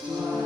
Toi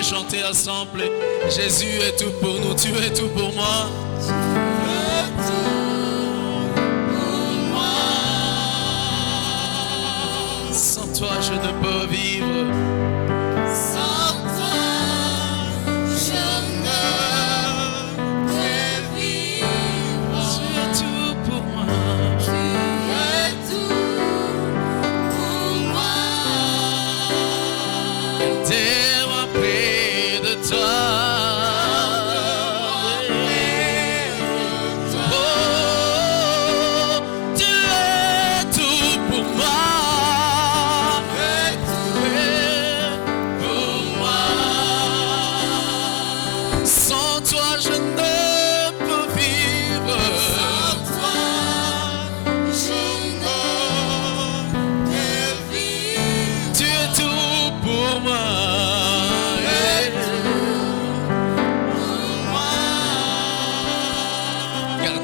le chanter ensemble. Jésus est tout pour nous, tu es tout pour moi. Sans toi, je ne peux vivre. Sans toi, je ne peux vivre. Tu es tout pour moi. Tu es tout pour moi.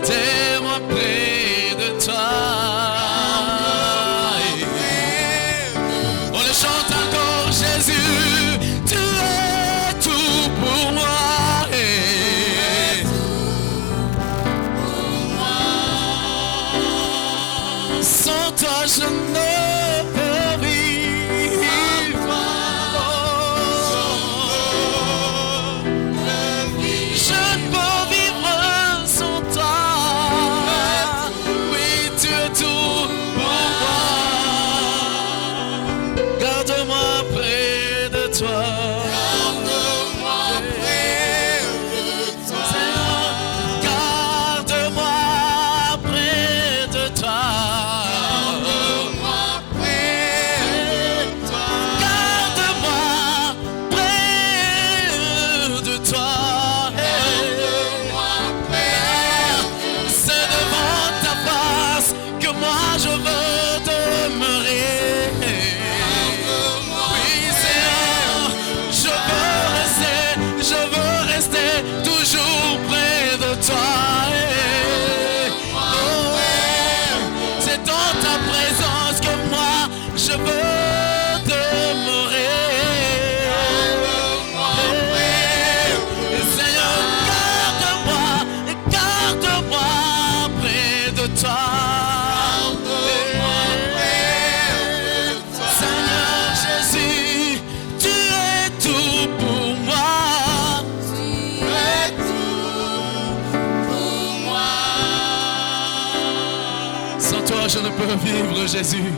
T'es-moi près de toi. Je ne peux vivre. Je ne peux vivre sans toi. Oui, tu es tout pour moi. Garde-moi près de toi. Garde-moi près de toi. Garde-moi près de toi. Je ne peux vivre, Jésus.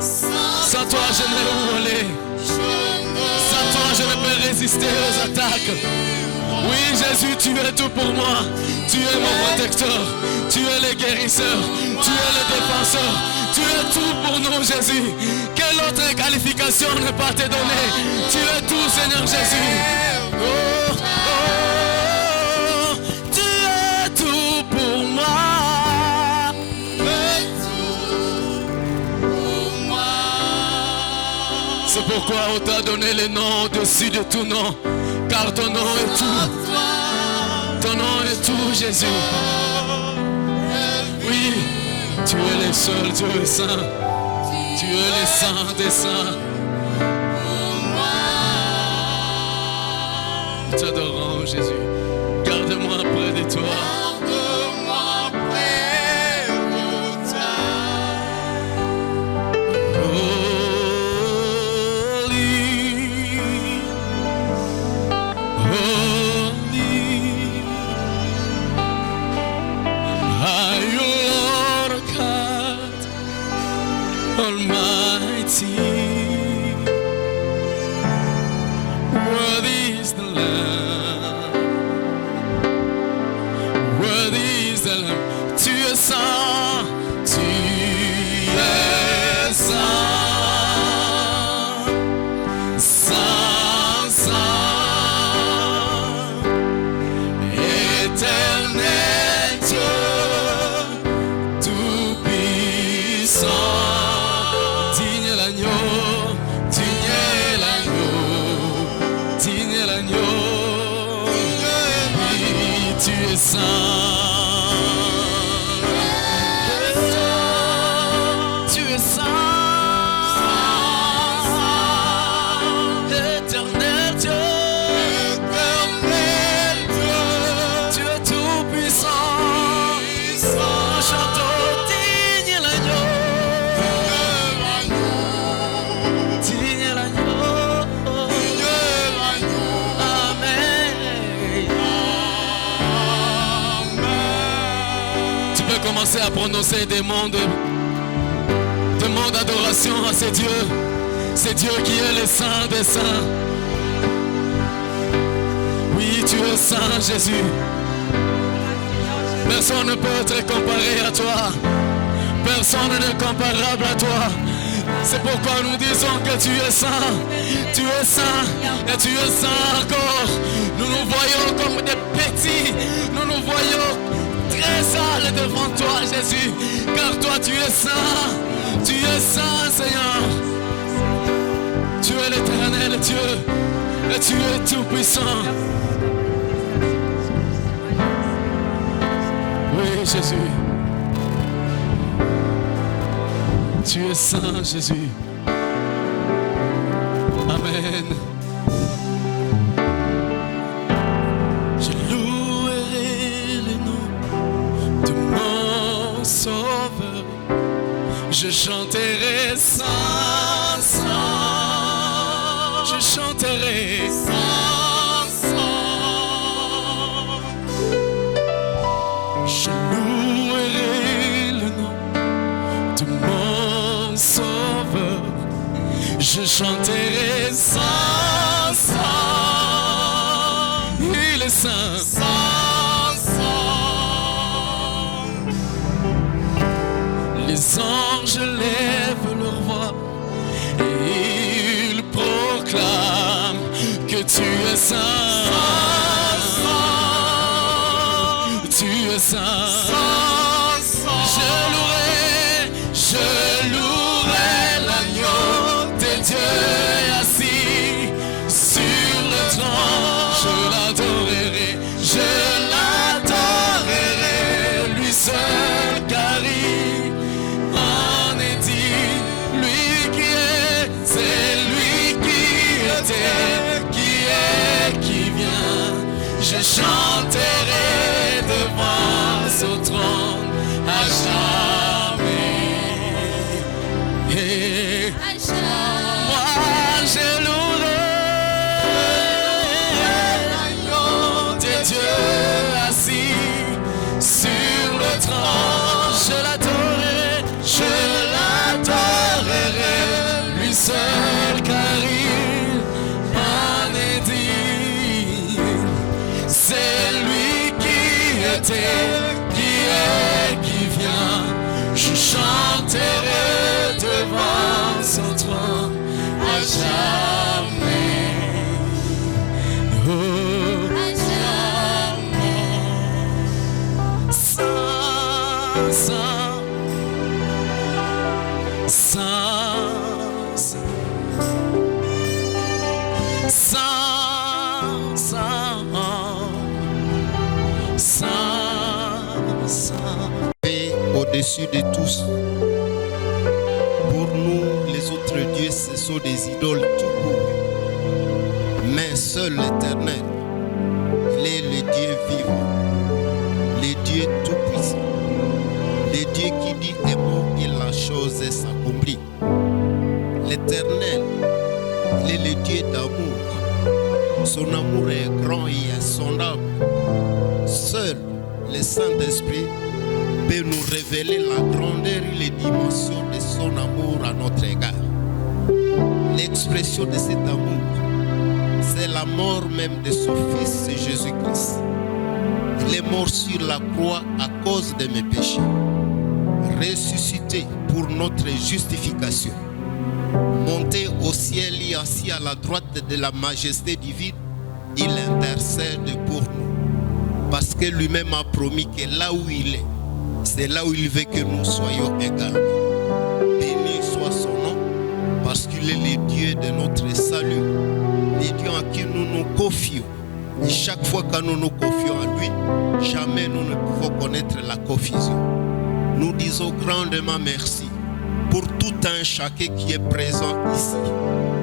Sans toi, je n'ai où aller. Sans toi, je ne peux résister aux attaques. Oui, Jésus, tu es tout pour moi. Tu es mon protecteur. Tu es le guérisseur. Tu es le défenseur. Tu es tout pour nous, Jésus. Quelle autre qualification ne pas te donner? Tu es tout, Seigneur Jésus. Oh, oh, tu es tout pour moi. C'est pourquoi on t'a donné le nom au-dessus de tout nom. Car ton nom est tout. Ton nom est tout, Jésus. Oui, tu es le seul Dieu saint. Tu es le saint des saints. Nous t'adorons, Jésus. Garde-moi près de toi. Almighty, worthy is the Lamb, worthy is the Lamb. Tu es saint, tu es saint, saint, saint, éternel Dieu, tout puissant. Tu es saint, éternel Dieu. commencer à prononcer des mots d'adoration à ces dieux. C'est Dieu qui est le Saint des Saints. Oui, tu es Saint, Jésus. Personne ne peut être comparé à toi. Personne n'est comparable à toi. C'est pourquoi nous disons que tu es saint. Tu es saint et tu es saint encore. Nous nous voyons comme des petits. Nous nous voyons très sales devant toi, Jésus. Car toi, tu es saint. Tu es saint, Seigneur. Tu es l'éternel Dieu. Et tu es tout puissant. Oui, Jésus. Tu es saint, Jésus. Amen. Je louerai le nom de mon Sauveur. Je chanterai saint, saint. Je chanterai saint, saint. Je louerai le nom de mon Sauveur. Je chanterai saint, saint. Il est saint, saint, saint. Les anges lèvent leur voix et ils proclament que tu es saint, saint. Tu es saint, saint, saint. Je louerai l'agneau de Dieu assis sur le trône. Je l'adorerai, lui seul, car il en est dit. Lui qui est, c'est lui qui était, qui est, qui vient. Je chanterai devant ce trône à jamais. Et moi je louerai l'agneau de Dieu assis sur le trône. Je l'adorerai, lui seul, car il en est dit. C'est lui qui était, qui est, qui vient. Je chanterai devant son trône à jamais. Oh, à jamais. Saint, saint, saint, saint, saint, saint, saint. Au-dessus de tous. Pour nous, les autres dieux, ce sont des idoles tout court. Mais seul l'Éternel, il est le Dieu vivant, le Dieu tout-puissant, le Dieu qui dit un mot et la chose s'accomplit. L'Éternel, il est le Dieu d'amour. Son amour est grand et insondable. Seul le Saint-Esprit peut nous révéler la grandeur et les dimensions de son amour à notre égard. L'expression de cet amour, c'est la mort même de son Fils Jésus-Christ. Il est mort sur la croix à cause de mes péchés, ressuscité pour notre justification, monté au ciel et assis à la droite de la majesté divine. Il intercède pour nous, parce que lui-même a promis que là où il est, c'est là où il veut que nous soyons également. Béni soit son nom, parce qu'il est le Dieu de notre salut, le Dieu en qui nous nous confions. Et chaque fois que nous nous confions à lui, jamais nous ne pouvons connaître la confusion. Nous disons grandement merci pour tout un chacun qui est présent ici,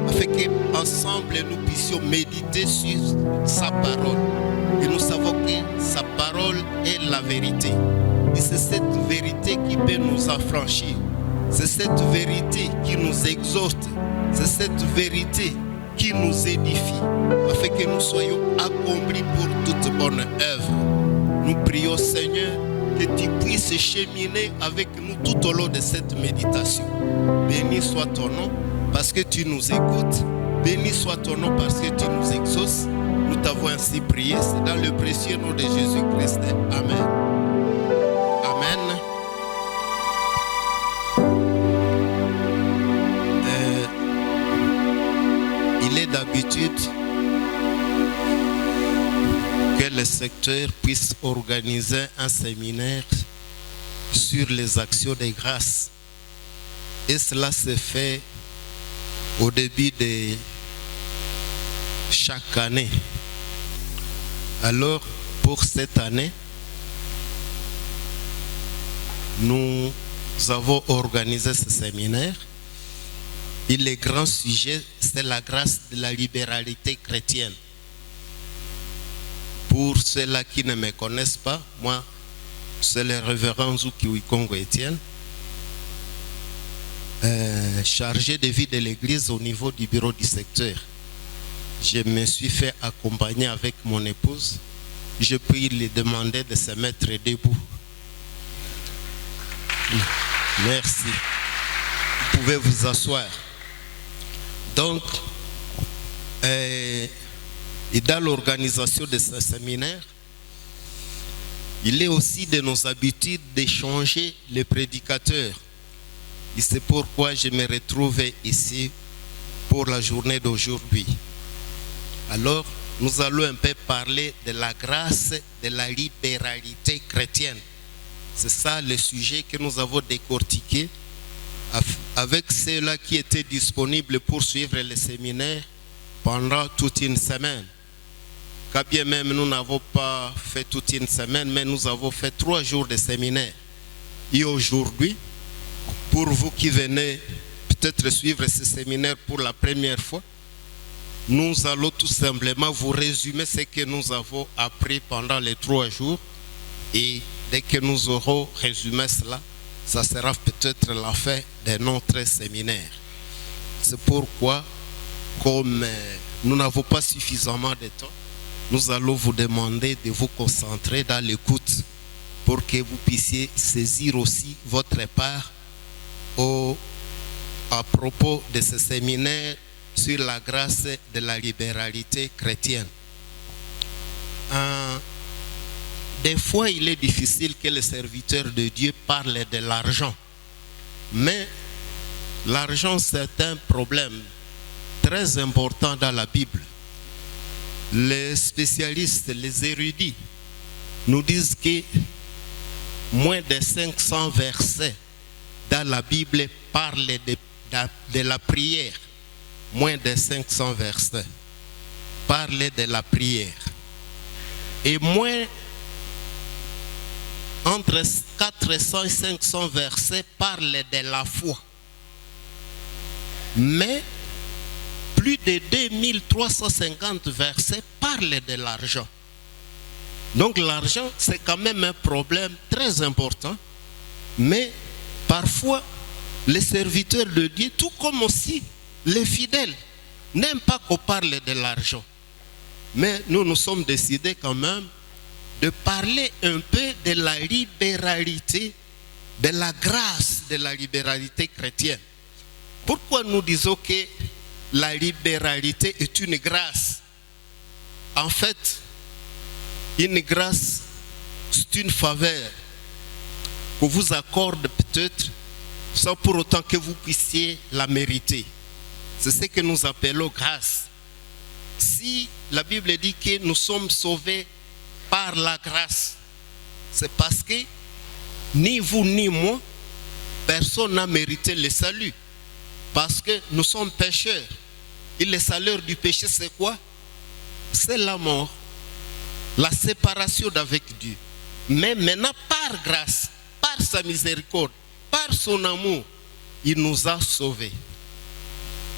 afin qu'ensemble nous puissions méditer sur sa parole. Et nous savons que sa parole est la vérité. Et c'est cette vérité qui peut nous affranchir. C'est cette vérité qui nous exhorte. C'est cette vérité qui nous édifie, afin que nous soyons accomplis pour toute bonne œuvre. Nous prions, Seigneur, que tu puisses cheminer avec nous tout au long de cette méditation. Béni soit ton nom parce que tu nous écoutes. Béni soit ton nom parce que tu nous exauces. Nous t'avons ainsi prié. C'est dans le précieux nom de Jésus-Christ. Amen. Amen. Il est d'habitude que le secteur puisse organiser un séminaire sur les actions de grâce. Et cela se fait au début de chaque année. Alors, pour cette année, nous avons organisé ce séminaire. Et le grand sujet, c'est la grâce de la libéralité chrétienne. Pour ceux-là qui ne me connaissent pas, moi, c'est le révérend Nzuki Wikongo Etienne, chargé de vie de l'église au niveau du bureau du secteur. Je me suis fait accompagner avec mon épouse. Je peux lui demander de se mettre debout. Merci. Vous pouvez vous asseoir. Donc, et dans l'organisation de ce séminaire, il est aussi de nos habitudes d'échanger les prédicateurs. Et c'est pourquoi je me retrouve ici pour la journée d'aujourd'hui. Alors, nous allons un peu parler de la grâce de la libéralité chrétienne. C'est ça le sujet que nous avons décortiqué avec ceux-là qui étaient disponibles pour suivre le séminaire pendant toute une semaine. Quand bien même nous n'avons pas fait toute une semaine, mais nous avons fait 3 jours de séminaire. Et aujourd'hui, pour vous qui venez peut-être suivre ce séminaire pour la première fois, nous allons tout simplement vous résumer ce que nous avons appris pendant les 3 jours. Et dès que nous aurons résumé cela, ça sera peut-être la fin de notre séminaire. C'est pourquoi, comme nous n'avons pas suffisamment de temps, nous allons vous demander de vous concentrer dans l'écoute pour que vous puissiez saisir aussi votre part à propos de ce séminaire sur la grâce de la libéralité chrétienne. Des fois, il est difficile que les serviteurs de Dieu parlent de l'argent. Mais l'argent, c'est un problème très important dans la Bible. Les spécialistes, les érudits, nous disent que moins de 500 versets dans la Bible parlent de la prière. Moins de 500 versets parlent de la prière. Et entre 400 et 500 versets parlent de la foi. Mais plus de 2350 versets parlent de l'argent. Donc l'argent, c'est quand même un problème très important. Mais parfois, les serviteurs de Dieu, tout comme aussi les fidèles, n'aiment pas qu'on parle de l'argent. Mais nous sommes décidés quand même de parler un peu de la libéralité, de la grâce de la libéralité chrétienne. Pourquoi nous disons que la libéralité est une grâce? En fait, une grâce, c'est une faveur qu'on vous accorde peut-être sans pour autant que vous puissiez la mériter. C'est ce que nous appelons grâce. Si la Bible dit que nous sommes sauvés par la grâce, c'est parce que ni vous ni moi, personne n'a mérité le salut. Parce que nous sommes pécheurs. Et le salaire du péché, c'est quoi? C'est la mort. La séparation d'avec Dieu. Mais maintenant, par grâce, par sa miséricorde, par son amour, il nous a sauvés.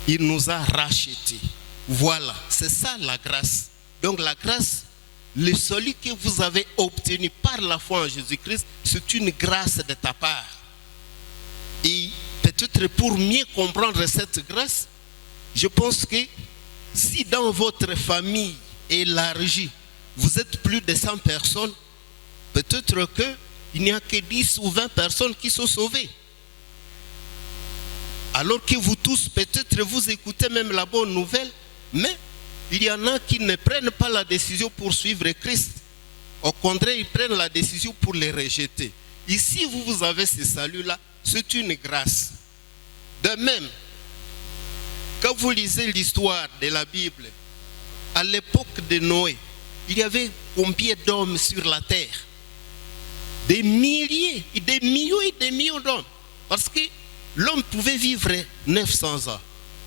Il nous a rachetés. Voilà, c'est ça la grâce. Donc la grâce, le salut que vous avez obtenu par la foi en Jésus-Christ, c'est une grâce de ta part. Et peut-être pour mieux comprendre cette grâce, je pense que si dans votre famille élargie, vous êtes plus de 100 personnes, peut-être que il n'y a que 10 ou 20 personnes qui sont sauvées. Alors que vous tous, peut-être, vous écoutez même la bonne nouvelle, mais il y en a qui ne prennent pas la décision pour suivre Christ. Au contraire, ils prennent la décision pour les rejeter. Ici, vous avez ce salut-là, c'est une grâce. De même, quand vous lisez l'histoire de la Bible, à l'époque de Noé, il y avait combien d'hommes sur la terre? Des milliers, des millions et des millions d'hommes. Parce que l'homme pouvait vivre 900 ans.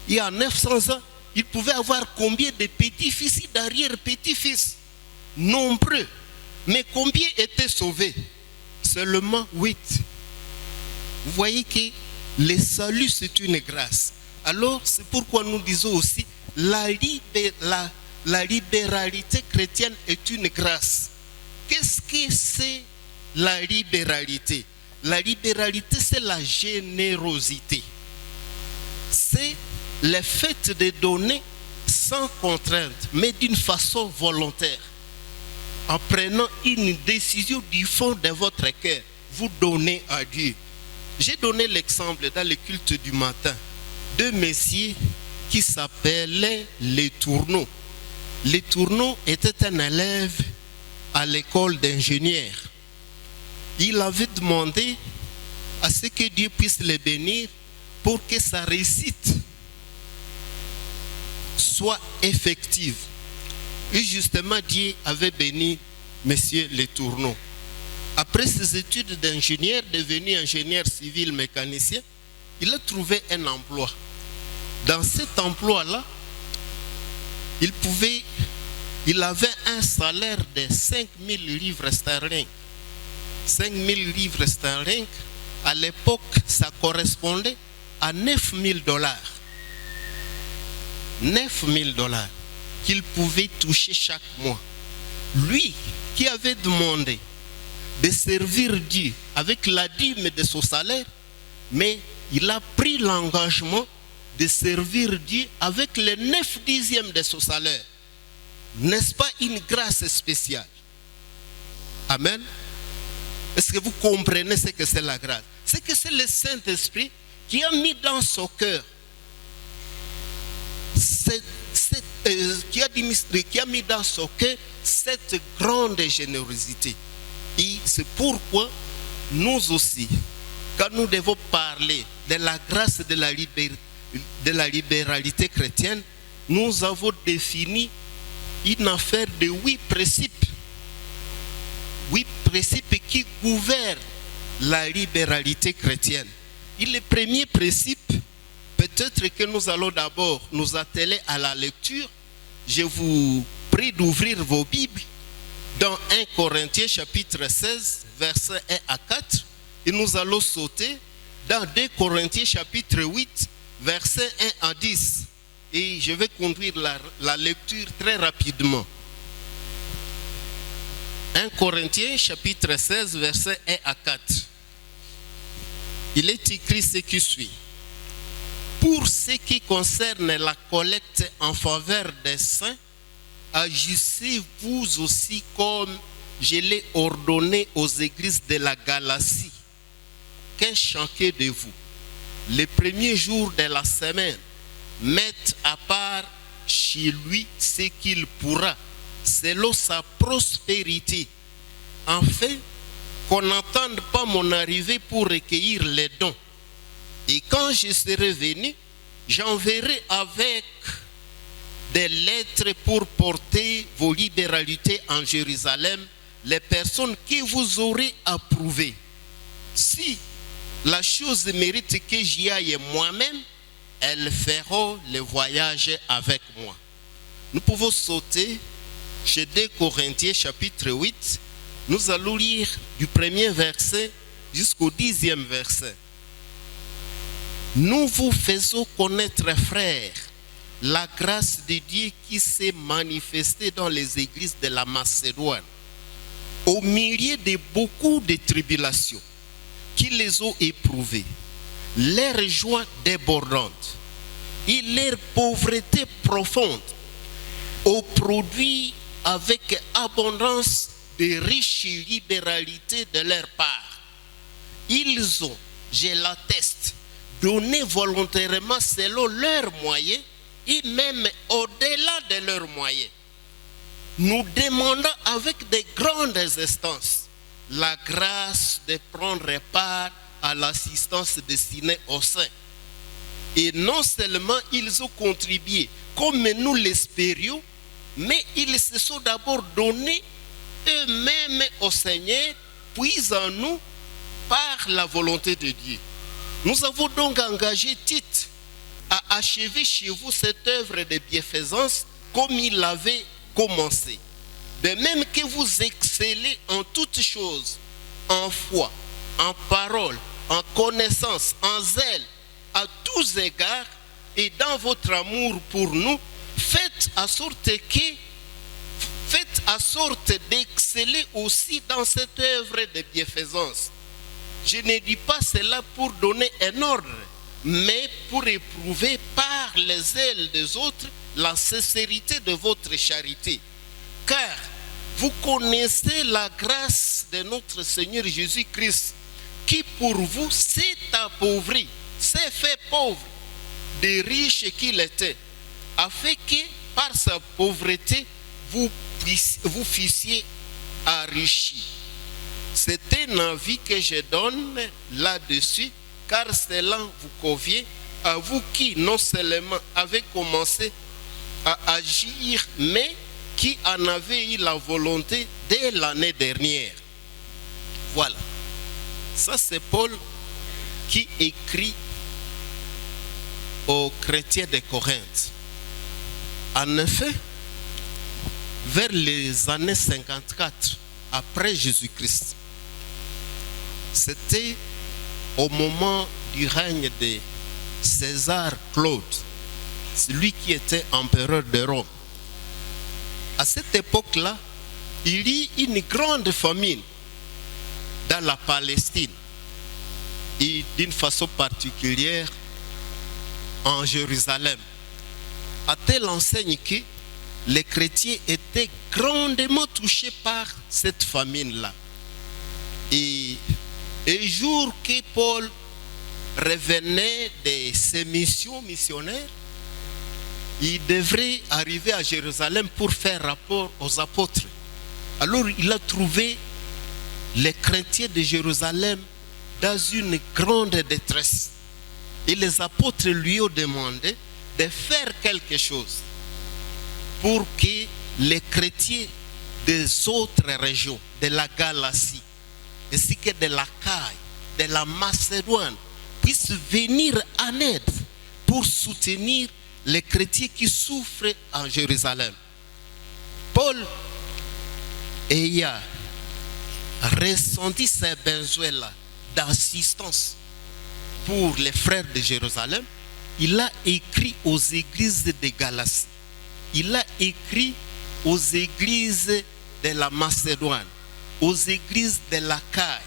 Et en 900 ans, il pouvait avoir combien de petits-fils et d'arrière-petits-fils? Nombreux. Mais combien étaient sauvés? Seulement 8. Vous voyez que le salut, c'est une grâce. Alors, c'est pourquoi nous disons aussi, la libéralité chrétienne est une grâce. Qu'est-ce que c'est la libéralité? La libéralité, c'est la générosité. C'est le fait de donner sans contrainte, mais d'une façon volontaire. En prenant une décision du fond de votre cœur, vous donnez à Dieu. J'ai donné l'exemple dans le culte du matin. 2 messieurs qui s'appelaient les Tourneaux. Les Tourneaux étaient un élève à l'école d'ingénieurs. Il avait demandé à ce que Dieu puisse les bénir pour que sa réussite soit effective. Et justement, Dieu avait béni messieurs les Tourneaux. Après ses études d'ingénieur, devenu ingénieur civil mécanicien, il a trouvé un emploi. Dans cet emploi-là, il avait un salaire de 5 000 livres sterling. 5 000 livres sterling, à l'époque, ça correspondait à 9 000 $. 9 000 $ qu'il pouvait toucher chaque mois. Lui qui avait demandé de servir Dieu avec la dîme de son salaire, mais il a pris l'engagement de servir Dieu avec les 9/10 de son salaire. N'est-ce pas une grâce spéciale? Amen. Est-ce que vous comprenez ce que c'est la grâce? C'est que c'est le Saint-Esprit qui a mis dans son cœur, qui a mis dans son cœur cette grande générosité. Et c'est pourquoi nous aussi, quand nous devons parler de la grâce de la libéralité chrétienne, nous avons défini une affaire de 8 principes. 8 principes qui gouvernent la libéralité chrétienne. Et le premier principe, peut-être que nous allons d'abord nous atteler à la lecture. Je vous prie d'ouvrir vos Bibles dans 1 Corinthiens chapitre 16, versets 1 à 4. Et nous allons sauter dans 2 Corinthiens chapitre 8, versets 1 à 10. Et je vais conduire la lecture très rapidement. 1 Corinthiens chapitre 16, versets 1 à 4. Il est écrit ce qui suit. Pour ce qui concerne la collecte en faveur des saints, agissez vous aussi comme je l'ai ordonné aux églises de la Galatie, qu'un chacun de vous, les premiers jours de la semaine, mette à part chez lui ce qu'il pourra, selon sa prospérité, afin qu'on n'entende pas mon arrivée pour recueillir les dons. Et quand je serai venu, j'enverrai avec des lettres pour porter vos libéralités en Jérusalem, les personnes que vous aurez approuvées. Si la chose mérite que j'y aille moi-même, elles feront le voyage avec moi. Nous pouvons sauter chez 2 Corinthiens chapitre 8. Nous allons lire du premier verset jusqu'au 10e verset. Nous vous faisons connaître, frères, la grâce de Dieu qui s'est manifestée dans les églises de la Macédoine, au milieu de beaucoup de tribulations qui les ont éprouvées, leur joie débordante et leur pauvreté profonde ont produit avec abondance de riches libéralités de leur part. Ils ont, je l'atteste, donné volontairement selon leurs moyens et même au-delà de leurs moyens. Nous demandons avec de grandes instances la grâce de prendre part à l'assistance destinée aux saints. Et non seulement ils ont contribué comme nous l'espérions, mais ils se sont d'abord donnés eux-mêmes au Seigneur, puis en nous par la volonté de Dieu. Nous avons donc engagé Tite à achever chez vous cette œuvre de bienfaisance comme il l'avait commencé. De même que vous excellez en toutes choses, en foi, en parole, en connaissance, en zèle, à tous égards, et dans votre amour pour nous, faites à sorte d'exceller aussi dans cette œuvre de bienfaisance. Je ne dis pas cela pour donner un ordre, mais pour éprouver par les ailes des autres la sincérité de votre charité. Car vous connaissez la grâce de notre Seigneur Jésus-Christ, qui pour vous s'est appauvri, s'est fait pauvre, des riches qu'il était, afin que par sa pauvreté, vous fussiez enrichis. C'est un avis que je donne là-dessus, car cela vous convient à vous qui non seulement avez commencé à agir, mais qui en avez eu la volonté dès l'année dernière. Voilà. Ça, c'est Paul qui écrit aux chrétiens de Corinthe. En effet, vers les années 54 après Jésus-Christ, c'était au moment du règne de César Claude, celui qui était empereur de Rome. À cette époque-là, il y eut une grande famine dans la Palestine et d'une façon particulière en Jérusalem, à telle enseigne que les chrétiens étaient grandement touchés par cette famine-là. Et un jour que Paul revenait de ses missions missionnaires, il devrait arriver à Jérusalem pour faire rapport aux apôtres. Alors il a trouvé les chrétiens de Jérusalem dans une grande détresse. Et les apôtres lui ont demandé de faire quelque chose pour que les chrétiens des autres régions, de la Galatie, ainsi que de l'Achaïe, de la Macédoine, puissent venir en aide pour soutenir les chrétiens qui souffrent en Jérusalem. Paul ayant ressenti ces besoins-là d'assistance pour les frères de Jérusalem, il a écrit aux églises de Galatie. Il a écrit aux églises de la Macédoine, aux églises de l'Achaïe,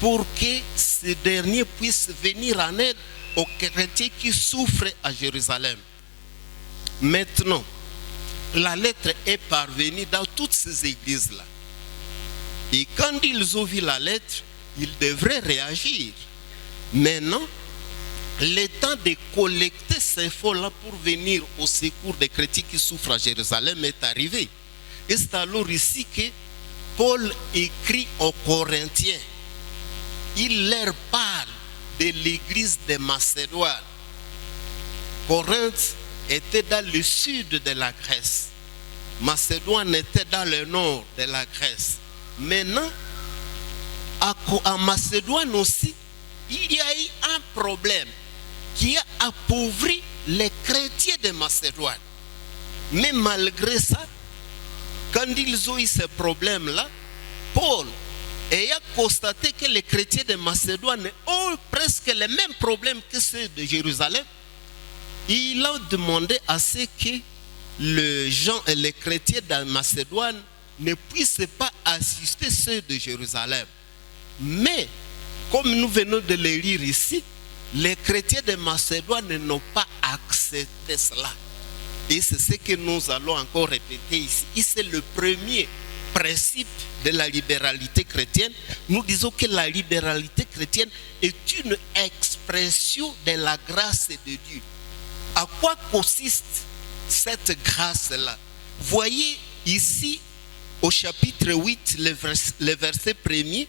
pour que ces derniers puissent venir en aide aux chrétiens qui souffrent à Jérusalem. Maintenant, la lettre est parvenue dans toutes ces églises-là. Et quand ils ont vu la lettre, ils devraient réagir. Maintenant, le temps de collecter ces fonds-là pour venir au secours des chrétiens qui souffrent à Jérusalem est arrivé. Et c'est alors ici que Paul écrit aux Corinthiens. Il leur parle de l'église de Macédoine. Corinthe était dans le sud de la Grèce. Macédoine était dans le nord de la Grèce. Maintenant, à Macédoine aussi, il y a eu un problème qui a appauvri les chrétiens de Macédoine. Mais malgré ça, quand ils ont eu ce problème-là, Paul ayant constaté que les chrétiens de Macédoine ont presque les mêmes problèmes que ceux de Jérusalem, il a demandé à ce que les chrétiens de Macédoine ne puissent pas assister ceux de Jérusalem. Mais, comme nous venons de le lire ici, les chrétiens de Macédoine n'ont pas accepté cela. Et c'est ce que nous allons encore répéter ici. Et c'est le premier principe de la libéralité chrétienne, nous disons que la libéralité chrétienne est une expression de la grâce de Dieu. À quoi consiste cette grâce-là? Voyez ici au chapitre 8, le verset 1er,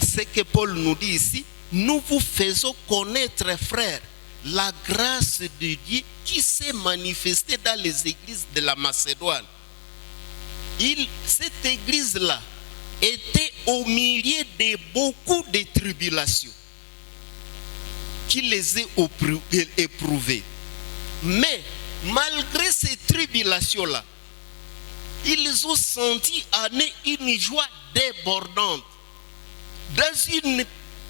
ce que Paul nous dit ici: nous vous faisons connaître, frères, la grâce de Dieu qui s'est manifestée dans les églises de la Macédoine. Cette église-là était au milieu de beaucoup de tribulations qui les a éprouvées. Mais malgré ces tribulations-là, ils ont senti en eux une joie débordante, dans une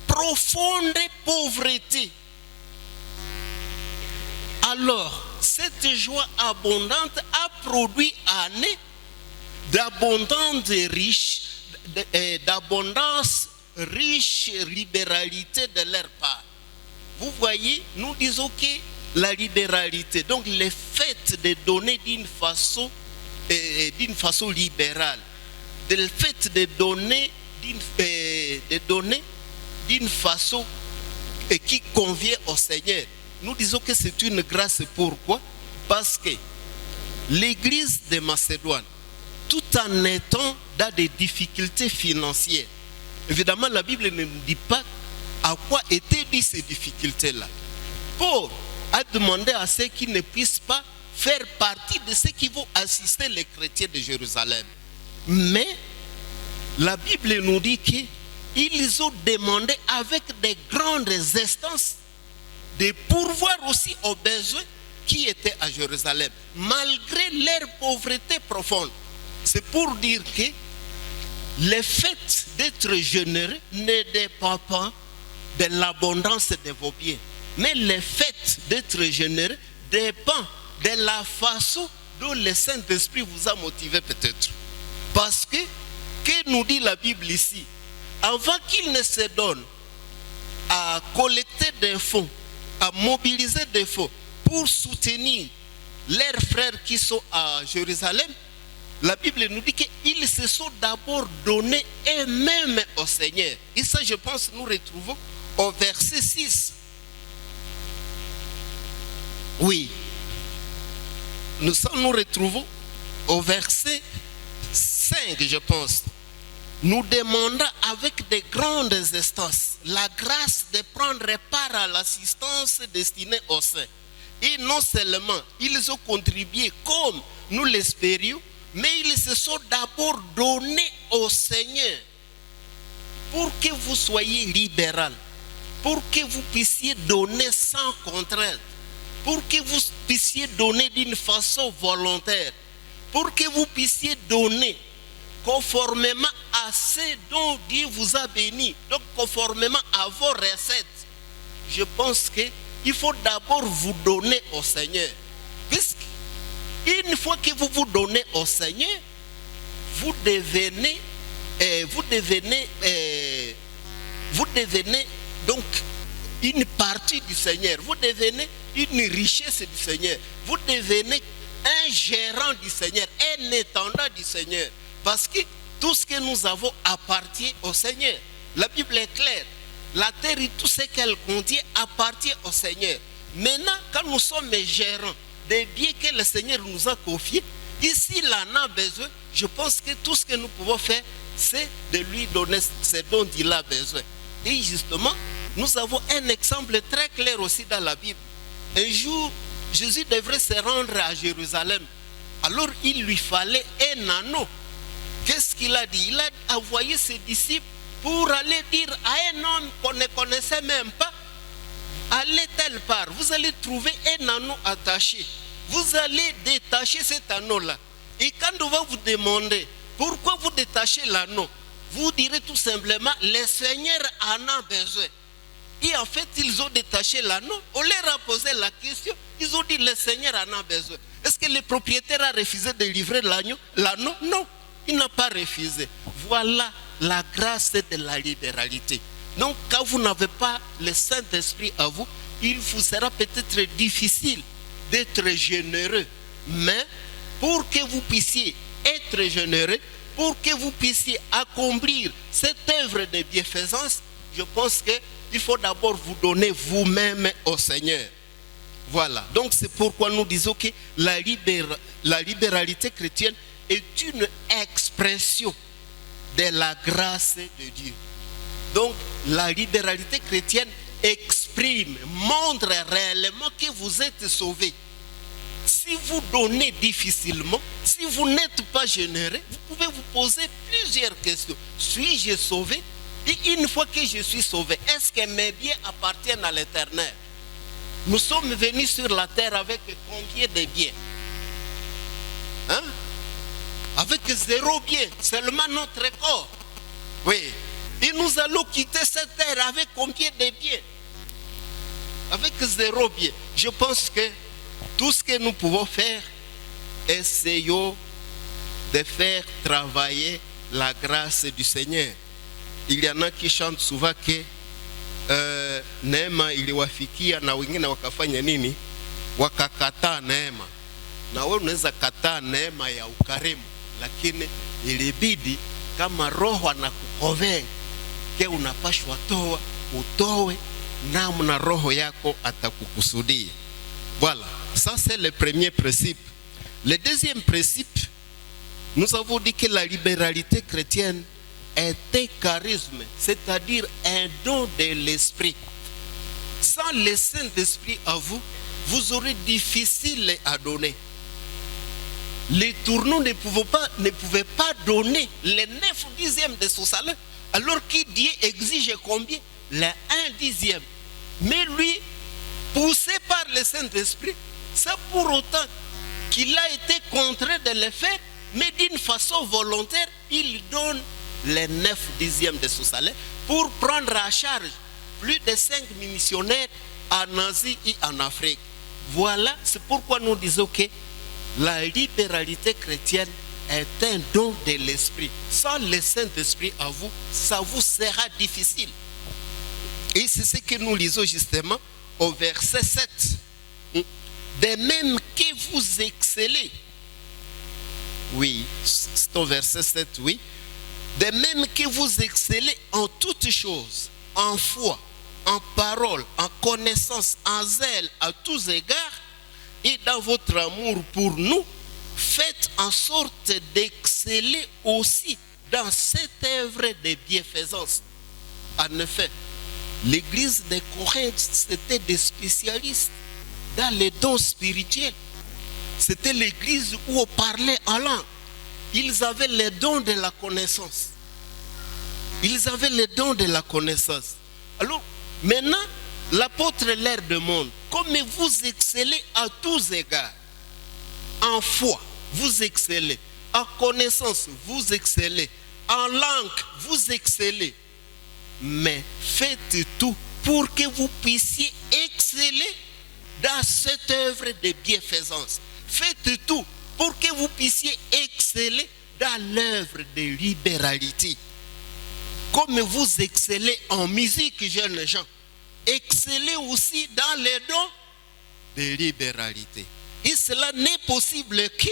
profonde pauvreté. Alors, cette joie abondante a produit en eux d'abondance riche libéralité de leur part. Vous voyez, nous disons que la libéralité, donc le fait de donner d'une façon libérale, le fait de donner d'une façon qui convient au Seigneur, nous disons que c'est une grâce. Pourquoi? Parce que l'église de Macédoine, tout en étant dans des difficultés financières, évidemment la Bible ne nous dit pas à quoi étaient dues ces difficultés-là. Paul a demandé à ceux qui ne puissent pas faire partie de ceux qui vont assister les chrétiens de Jérusalem. Mais la Bible nous dit qu'ils ont demandé avec des grandes instances de pourvoir aussi aux besoins qui étaient à Jérusalem, malgré leur pauvreté profonde. C'est pour dire que le fait d'être généreux ne dépend pas de l'abondance de vos biens, mais le fait d'être généreux dépend de la façon dont le Saint-Esprit vous a motivé peut-être. Parce que nous dit la Bible ici? Avant qu'il ne se donne à collecter des fonds, à mobiliser des fonds pour soutenir leurs frères qui sont à Jérusalem, la Bible nous dit qu'ils se sont d'abord donnés eux-mêmes au Seigneur. Et ça, je pense, nous retrouvons au verset 6. Oui. Nous retrouvons au verset 5, je pense. Nous demandons avec de grandes instances la grâce de prendre part à l'assistance destinée aux saints. Et non seulement ils ont contribué comme nous l'espérions, mais ils se sont d'abord donnés au Seigneur pour que vous soyez libéral, pour que vous puissiez donner sans contrainte, pour que vous puissiez donner d'une façon volontaire, pour que vous puissiez donner conformément à ce dont Dieu vous a béni, donc conformément à vos recettes. Je pense qu'il faut d'abord vous donner au Seigneur. Puisqu'une fois que vous vous donnez au Seigneur, vous devenez donc une partie du Seigneur. Vous devenez une richesse du Seigneur. Vous devenez un gérant du Seigneur, un étendard du Seigneur. Parce que tout ce que nous avons appartient au Seigneur. La Bible est claire. La terre et tout ce qu'elle contient appartient au Seigneur. Maintenant, quand nous sommes gérants des biens que le Seigneur nous a confiés, ici, il en a besoin. Je pense que tout ce que nous pouvons faire, c'est de lui donner ce dont il a besoin. Et justement, nous avons un exemple très clair aussi dans la Bible. Un jour, Jésus devrait se rendre à Jérusalem. Alors, il lui fallait un anneau. Qu'est-ce qu'il a dit? Il a envoyé ses disciples pour aller dire à un homme qu'on ne connaissait même pas: allez telle part, vous allez trouver un anneau attaché. Vous allez détacher cet anneau-là. Et quand on va vous demander pourquoi vous détachez l'anneau, vous direz tout simplement: le Seigneur en a besoin. Et en fait, ils ont détaché l'anneau. On leur a posé la question. Ils ont dit: le Seigneur en a besoin. Est-ce que le propriétaire a refusé de livrer l'anneau? Non, il n'a pas refusé. Voilà la grâce de la libéralité. Donc, quand vous n'avez pas le Saint-Esprit à vous, il vous sera peut-être difficile d'être généreux. Mais pour que vous puissiez être généreux, pour que vous puissiez accomplir cette œuvre de bienfaisance, je pense qu'il faut d'abord vous donner vous-même au Seigneur. Voilà. Donc c'est pourquoi nous disons que la libéralité chrétienne est une expression de la grâce de Dieu. Donc la libéralité chrétienne exprime, montre réellement que vous êtes sauvés. Si vous donnez difficilement, si vous n'êtes pas généreux, vous pouvez vous poser plusieurs questions. Suis-je sauvé? Et une fois que je suis sauvé, est-ce que mes biens appartiennent à l'Éternel? Nous sommes venus sur la terre avec combien de biens? Hein? Avec 0 bien, seulement notre corps. Oui. Et nous allons quitter cette terre avec combien de biens? Avec 0 bien. Je pense que tout ce que nous pouvons faire, essayons de faire travailler la grâce du Seigneur. Il y en a qui chantent souvent que neema iliwafikia na wengine wakafanya nini? Wakakataa neema. Na wewe unaweza kataa neema ya ukarimu, lakini ilibidi kama Roho anakukonvenka ke unapashwa toa, utoe namna Roho yako atakukusudia. Voilà, ça c'est le premier principe. Le deuxième principe, nous avons dit que la libéralité chrétienne est un charisme, c'est-à-dire un don de l'esprit. Sans le Saint-Esprit à vous, vous aurez difficile à donner. Les tourneaux ne pouvaient pas donner les 9/10 de son salaire, alors que Dieu exige combien? Les 1/10. Mais lui, poussé par le Saint-Esprit, c'est pour autant qu'il a été contraint de le faire, mais d'une façon volontaire, il donne les 9/10 de son salaire pour prendre à charge plus de 5 missionnaires en Asie et en Afrique. Voilà, c'est pourquoi nous disons que la libéralité chrétienne est un don de l'esprit. Sans le Saint-Esprit à vous, ça vous sera difficile. Et c'est ce que nous lisons justement au verset 7. De même que vous excellez. Oui, c'est au verset 7, oui. De même que vous excellez en toutes choses, en foi, en parole, en connaissance, en zèle, à tous égards, et dans votre amour pour nous, faites en sorte d'exceller aussi dans cette œuvre de bienfaisance. En effet, l'église de Corinthe, c'était des spécialistes dans les dons spirituels. C'était l'église où on parlait en langue. Ils avaient les dons de la connaissance. Ils avaient les dons de la connaissance. Alors, maintenant, l'apôtre leur demande, comme vous excellez à tous égards, en foi, vous excellez, en connaissance, vous excellez, en langue, vous excellez, mais faites tout pour que vous puissiez exceller dans cette œuvre de bienfaisance. Faites tout pour que vous puissiez exceller dans l'œuvre de libéralité. Comme vous excellez en musique, jeunes gens, excellez aussi dans les dons de libéralité. Et cela n'est possible que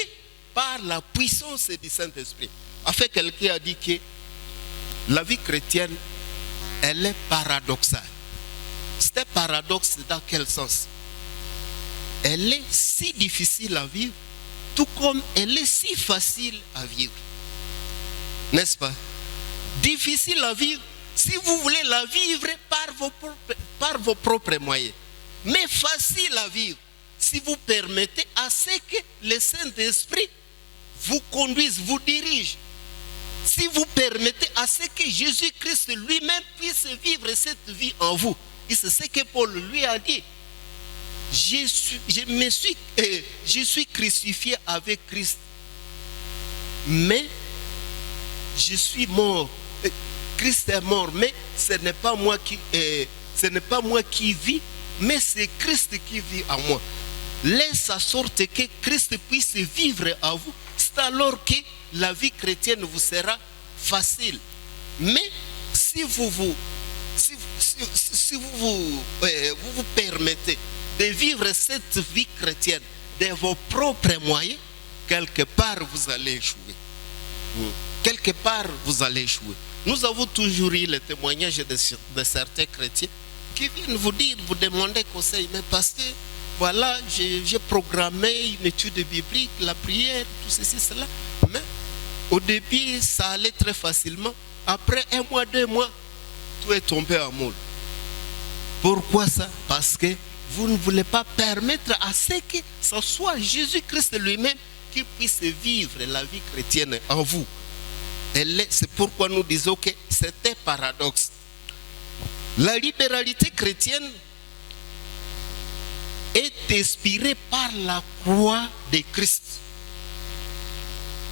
par la puissance du Saint-Esprit. En fait, quelqu'un a dit que la vie chrétienne, elle est paradoxale. C'est un paradoxe dans quel sens? Elle est si difficile à vivre, tout comme elle est si facile à vivre. N'est-ce pas? Difficile à vivre si vous voulez la vivre par vos propres moyens. Mais facile à vivre si vous permettez à ce que le Saint-Esprit vous conduise, vous dirige. Si vous permettez à ce que Jésus-Christ lui-même puisse vivre cette vie en vous. Et c'est ce que Paul lui a dit. Je suis crucifié avec Christ. Mais je suis mort. Christ est mort, mais ce n'est pas moi qui vis, mais c'est Christ qui vit en moi. Laisse à sorte que Christ puisse vivre à vous. C'est alors que la vie chrétienne vous sera facile. Mais si vous vous permettez de vivre cette vie chrétienne de vos propres moyens, quelque part vous allez échouer. quelque part, vous allez échouer. Nous avons toujours eu le témoignage de certains chrétiens qui viennent vous dire, vous demander conseil, mais pasteur, voilà, j'ai programmé une étude biblique, la prière, tout ceci, cela. Mais au début, ça allait très facilement. Après 1 mois, 2 mois, tout est tombé à moule. Pourquoi ça? Parce que vous ne voulez pas permettre à ce que ce soit Jésus-Christ lui-même qui puisse vivre la vie chrétienne en vous. C'est pourquoi nous disons que c'était paradoxe. La libéralité chrétienne est inspirée par la croix de Christ.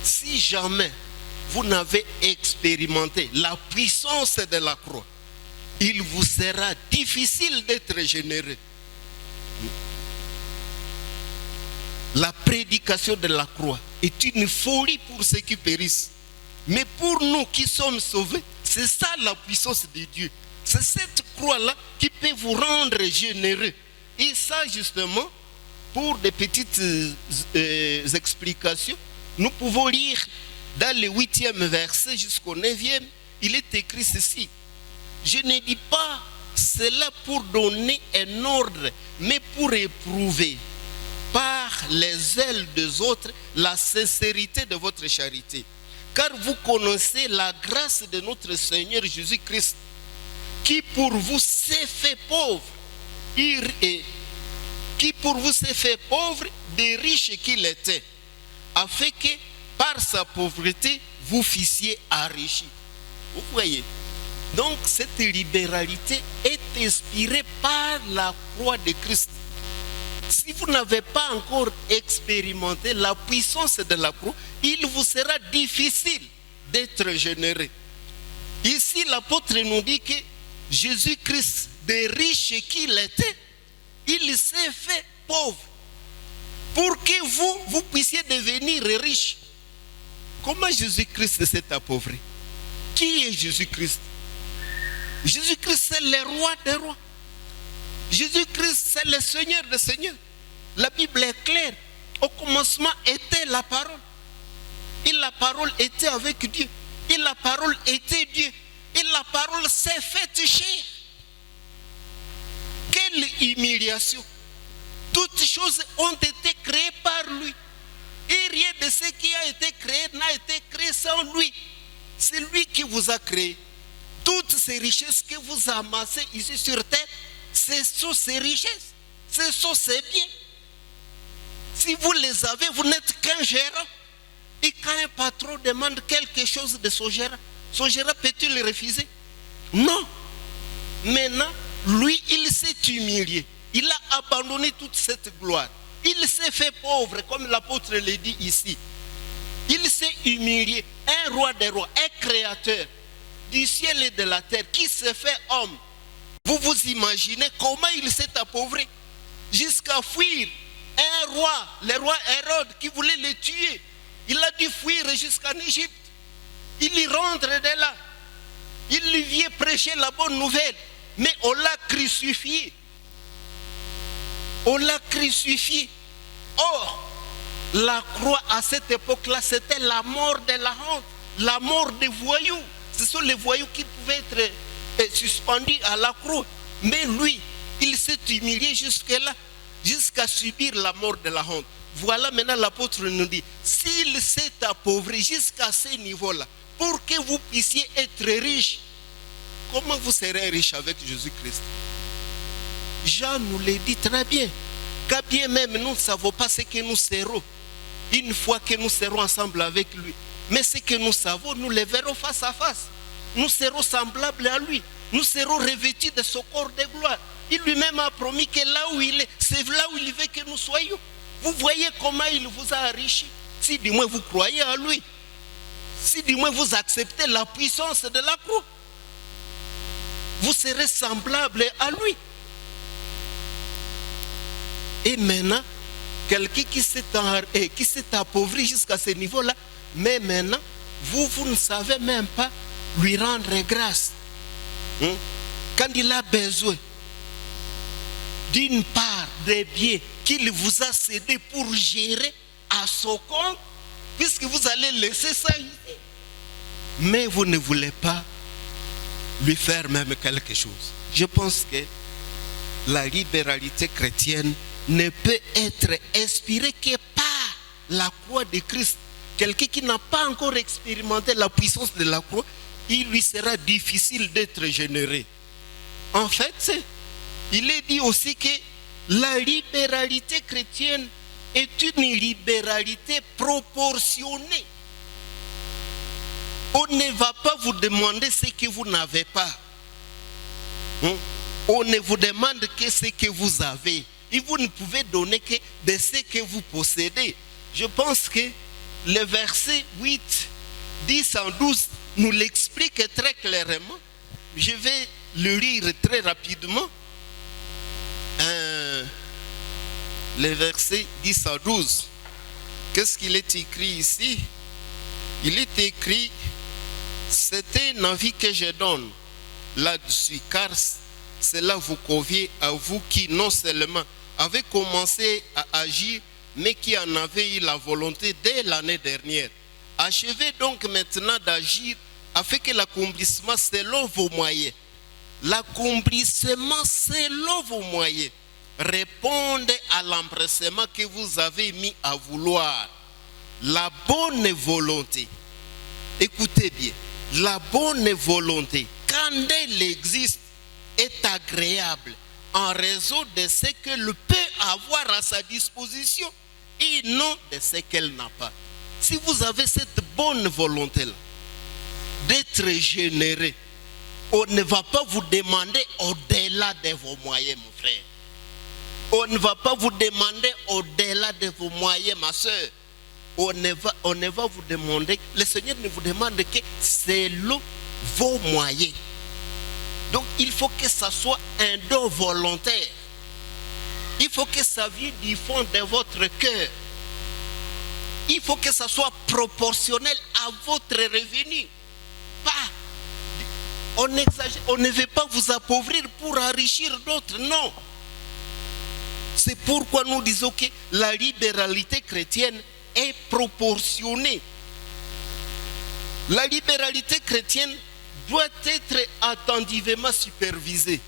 Si jamais vous n'avez expérimenté la puissance de la croix, il vous sera difficile d'être généreux. La prédication de la croix est une folie pour ceux qui périssent. Mais pour nous qui sommes sauvés, c'est ça la puissance de Dieu. C'est cette croix-là qui peut vous rendre généreux. Et ça, justement, pour des petites explications, nous pouvons lire dans le 8e verset jusqu'au 9e, il est écrit ceci. Je ne dis pas cela pour donner un ordre, mais pour éprouver par les ailes des autres la sincérité de votre charité. Car vous connaissez la grâce de notre Seigneur Jésus-Christ, qui pour vous s'est fait pauvre, des riches qu'il était, afin que par sa pauvreté, vous fussiez enrichis. Vous voyez? Donc cette libéralité est inspirée par la croix de Christ. Si vous n'avez pas encore expérimenté la puissance de la croix, il vous sera difficile d'être généreux. Ici, l'apôtre nous dit que Jésus-Christ, des riches qu'il était, il s'est fait pauvre pour que vous puissiez devenir riche. Comment Jésus-Christ s'est appauvri? Qui est Jésus-Christ? Jésus-Christ, c'est le roi des rois. Jésus-Christ, c'est le Seigneur des seigneurs. La Bible est claire. Au commencement était la parole. Et la parole était avec Dieu. Et la parole était Dieu. Et la parole s'est faite chair. Quelle humiliation. Toutes choses ont été créées par lui. Et rien de ce qui a été créé n'a été créé sans lui. C'est lui qui vous a créé. Toutes ces richesses que vous amassez ici sur terre, ce sont ces richesses, ce sont ces biens. Si vous les avez, vous n'êtes qu'un gérant. Et quand un patron demande quelque chose de son gérant peut-il le refuser? Non. Maintenant, lui, il s'est humilié. Il a abandonné toute cette gloire. Il s'est fait pauvre, comme l'apôtre le dit ici. Il s'est humilié. Un roi des rois, un créateur du ciel et de la terre, qui s'est fait homme. Vous vous imaginez comment il s'est appauvri jusqu'à fuir un roi, le roi Hérode, qui voulait le tuer. Il a dû fuir jusqu'en Égypte. Il y rentre de là. Il lui vient prêcher la bonne nouvelle. Mais on l'a crucifié. On l'a crucifié. Or, la croix à cette époque-là, c'était la mort de la honte, la mort des voyous. Ce sont les voyous qui pouvaient être suspendus à la croix. Mais lui, il s'est humilié jusque-là, jusqu'à subir la mort de la honte. Voilà maintenant l'apôtre nous dit, s'il s'est appauvri jusqu'à ce niveau-là, pour que vous puissiez être riche, comment vous serez riche avec Jésus-Christ? Jean nous le dit très bien. Quand bien même nous ne savons pas ce que nous serons, une fois que nous serons ensemble avec lui. Mais ce que nous savons, nous le verrons face à face. Nous serons semblables à lui. Nous serons revêtus de son corps de gloire. Il lui-même a promis que là où il est, c'est là où il veut que nous soyons. Vous voyez comment il vous a enrichi. Si du moins vous croyez en lui. Si du moins vous acceptez la puissance de la croix. Vous serez semblables à lui. Et maintenant, quelqu'un qui s'est appauvri jusqu'à ce niveau-là, mais maintenant, vous ne savez même pas lui rendre grâce. Quand il a besoin d'une part des biens qu'il vous a cédé pour gérer à son compte, puisque vous allez laisser ça ici. mais vous ne voulez pas lui faire même quelque chose. Je pense que la libéralité chrétienne ne peut être inspirée que par la croix de Christ. Quelqu'un qui n'a pas encore expérimenté la puissance de la croix, il lui sera difficile d'être généreux. En fait, il est dit aussi que la libéralité chrétienne est une libéralité proportionnée. On ne va pas vous demander ce que vous n'avez pas. On ne vous demande que ce que vous avez. Et vous ne pouvez donner que de ce que vous possédez. Je pense que le verset 8, 10 en 12 nous l'explique très clairement. Je vais le lire très rapidement. Le verset 10 à 12. Qu'est-ce qu'il est écrit ici? Il est écrit, c'est un avis que je donne là-dessus, car cela vous convient à vous qui non seulement avez commencé à agir, mais qui en avez eu la volonté dès l'année dernière. Achevez donc maintenant d'agir afin que l'accomplissement selon vos moyens, l'accomplissement selon vos moyens, réponde à l'empressement que vous avez mis à vouloir. La bonne volonté, écoutez bien, la bonne volonté, quand elle existe, est agréable en raison de ce qu'elle peut avoir à sa disposition et non de ce qu'elle n'a pas. Si vous avez cette bonne volonté-là d'être généreux, on ne va pas vous demander au-delà de vos moyens, mon frère. On ne va pas vous demander au-delà de vos moyens, ma soeur. On ne va vous demander, le Seigneur ne vous demande que selon vos moyens. Donc il faut que ça soit un don volontaire. Il faut que ça vienne du fond de votre cœur. Il faut que ça soit proportionnel à votre revenu. On ne veut pas vous appauvrir pour enrichir d'autres, non. C'est pourquoi nous disons que la libéralité chrétienne est proportionnée. La libéralité chrétienne doit être attentivement supervisée.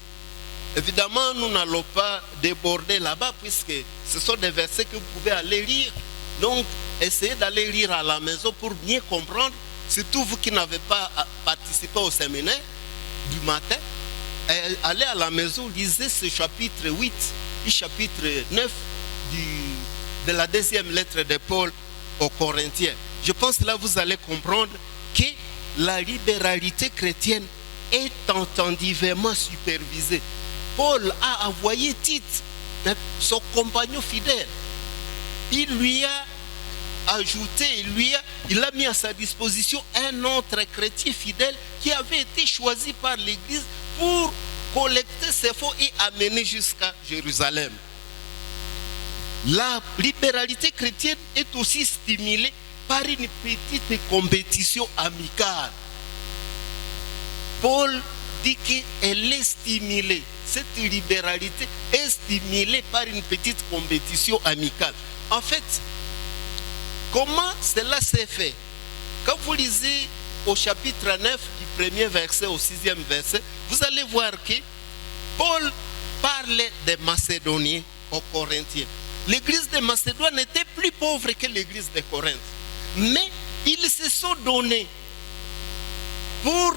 Évidemment, nous n'allons pas déborder là-bas puisque ce sont des versets que vous pouvez aller lire. Donc, essayez d'aller lire à la maison pour bien comprendre. Surtout vous qui n'avez pas participé au séminaire du matin, allez à la maison, lisez ce chapitre 8 et chapitre 9 de la deuxième lettre de Paul aux Corinthiens. Je pense que là vous allez comprendre que la libéralité chrétienne est attentivement supervisée. Paul a envoyé Tite, son compagnon fidèle. Il lui a ajouté, il a mis à sa disposition un autre chrétien fidèle qui avait été choisi par l'Église pour collecter ses fonds et amener jusqu'à Jérusalem. La libéralité chrétienne est aussi stimulée par une petite compétition amicale. Paul dit qu'elle est stimulée, cette libéralité est stimulée par une petite compétition amicale. En fait, comment cela s'est fait? Quand vous lisez au chapitre 9 du premier verset au 6e verset, vous allez voir que Paul parlait des Macédoniens aux Corinthiens. L'église de Macédoine était plus pauvre que l'église de Corinthe. Mais ils se sont donnés pour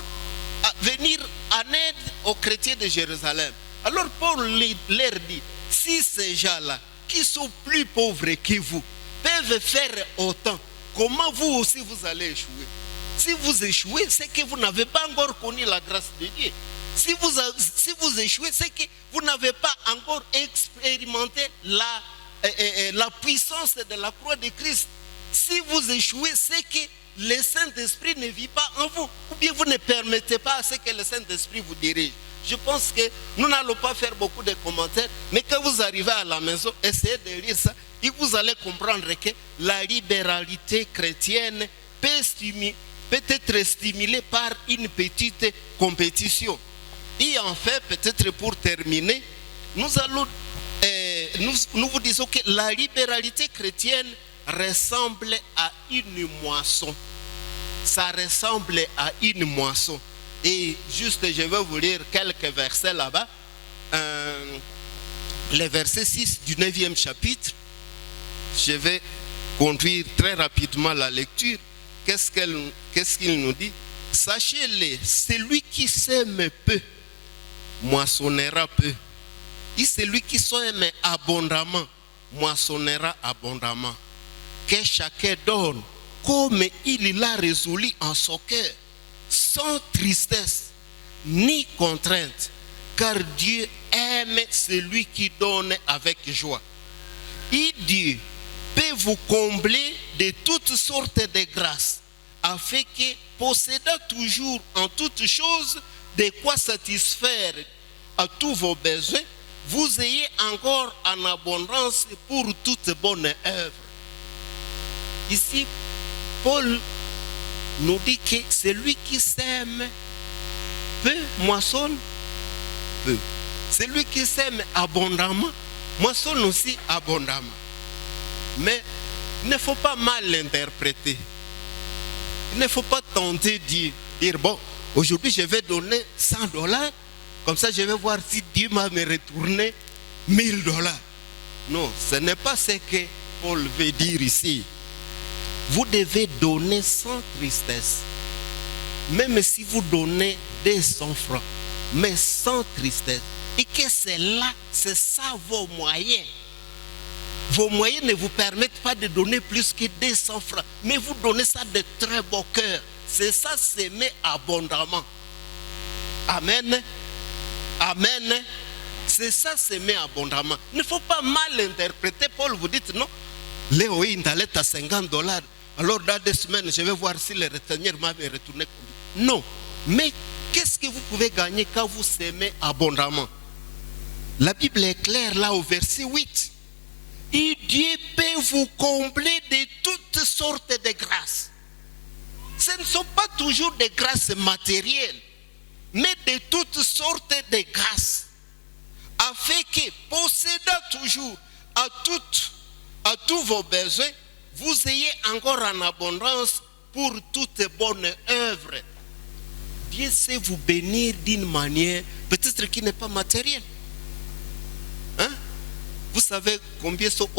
venir en aide aux chrétiens de Jérusalem. Alors Paul leur dit, si ces gens-là, qui sont plus pauvres que vous, peuvent faire autant, comment vous aussi vous allez échouer? Si vous échouez, c'est que vous n'avez pas encore connu la grâce de Dieu. Si vous échouez, c'est que vous n'avez pas encore expérimenté la puissance de la croix de Christ. Si vous échouez, c'est que le Saint-Esprit ne vit pas en vous. Ou bien vous ne permettez pas à ce que le Saint-Esprit vous dirige. Je pense que nous n'allons pas faire beaucoup de commentaires, mais quand vous arrivez à la maison, essayez de lire ça et vous allez comprendre que la libéralité chrétienne peut être stimulée par une petite compétition. Et enfin, peut-être pour terminer, nous vous disons que la libéralité chrétienne ressemble à une moisson. ça ressemble à une moisson. Et juste, je vais vous lire quelques versets là-bas. Les versets 6 du 9e chapitre. Je vais conduire très rapidement la lecture. Qu'est-ce qu'il nous dit? Sachez-le, celui qui sème peu, moissonnera peu. Et celui qui sème abondamment, moissonnera abondamment. Que chacun donne comme il l'a résolu en son cœur, sans tristesse ni contrainte, car Dieu aime celui qui donne avec joie. Et Dieu peut vous combler de toutes sortes de grâces, afin que, possédant toujours en toutes choses de quoi satisfaire à tous vos besoins, vous ayez encore en abondance pour toute bonne œuvre. Ici, Paul nous dit que celui qui sème peu moissonne peu. Celui qui sème abondamment moissonne aussi abondamment. Mais il ne faut pas mal l'interpréter. Il ne faut pas tenter de dire bon, aujourd'hui je vais donner $100, comme ça je vais voir si Dieu m'a retourné $1000. Non, ce n'est pas ce que Paul veut dire ici. Vous devez donner sans tristesse. Même si vous donnez 200 francs, mais sans tristesse. Et que c'est là, c'est ça vos moyens. Vos moyens ne vous permettent pas de donner plus que 200 francs. Mais vous donnez ça de très beau cœur. C'est ça, s'aimer abondamment. Amen. Amen. C'est ça, s'aimer abondamment. Il ne faut pas mal interpréter. Paul vous dit non. Léo, il est à $50. Alors dans 2 semaines, je vais voir si le Seigneur m'a retourné. Non. Mais qu'est-ce que vous pouvez gagner quand vous s'aimez abondamment? La Bible est claire là au verset 8. Et Dieu peut vous combler de toutes sortes de grâces. Ce ne sont pas toujours des grâces matérielles, mais de toutes sortes de grâces. Afin que, possédant toujours à tous vos besoins, vous ayez encore en abondance pour toute bonne œuvre. Dieu sait vous bénir d'une manière peut-être qui n'est pas matérielle. Hein? Vous savez combien sont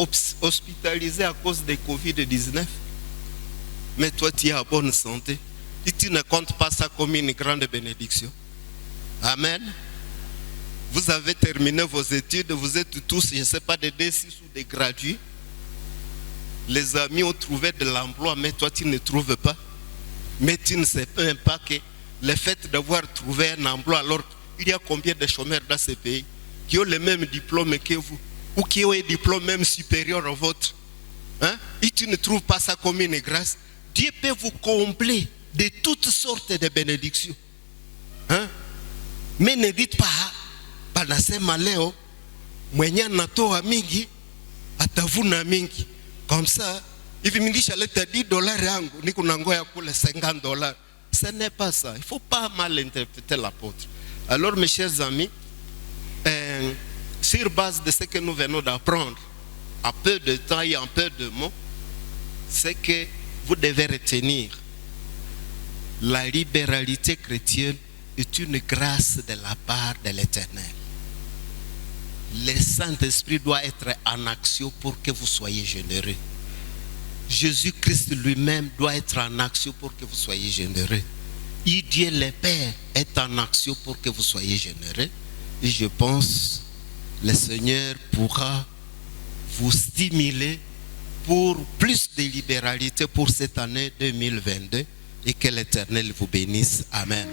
hospitalisés à cause de Covid-19? Mais toi, tu es en bonne santé. Et tu ne comptes pas ça comme une grande bénédiction. Amen. Vous avez terminé vos études, vous êtes tous, je ne sais pas, des D6 ou des gradués. Les amis ont trouvé de l'emploi, mais toi, tu ne trouves pas. Mais tu ne sais même pas que le fait d'avoir trouvé un emploi, alors il y a combien de chômeurs dans ce pays qui ont le même diplôme que vous, ou qui ont un diplôme même supérieur au vôtre. Hein? Et tu ne trouves pas ça comme une grâce. Dieu peut vous combler de toutes sortes de bénédictions. Hein? Mais ne dites pas, panasema leo, mwenye natoa mingi, atavuna mingi. Comme ça, hivi nilishaleta $10 yangu, niko nangoya kule $50. Ce n'est pas ça. Il ne faut pas mal interpréter l'apôtre. Alors mes chers amis, sur base de ce que nous venons d'apprendre, à peu de temps et en peu de mots, c'est que vous devez retenir la libéralité chrétienne est une grâce de la part de l'Éternel. Le Saint-Esprit doit être en action pour que vous soyez généreux. Jésus-Christ lui-même doit être en action pour que vous soyez généreux. Et Dieu le Père est en action pour que vous soyez généreux. Et je pense que le Seigneur pourra vous stimuler pour plus de libéralité pour cette année 2022 et que l'Éternel vous bénisse. Amen.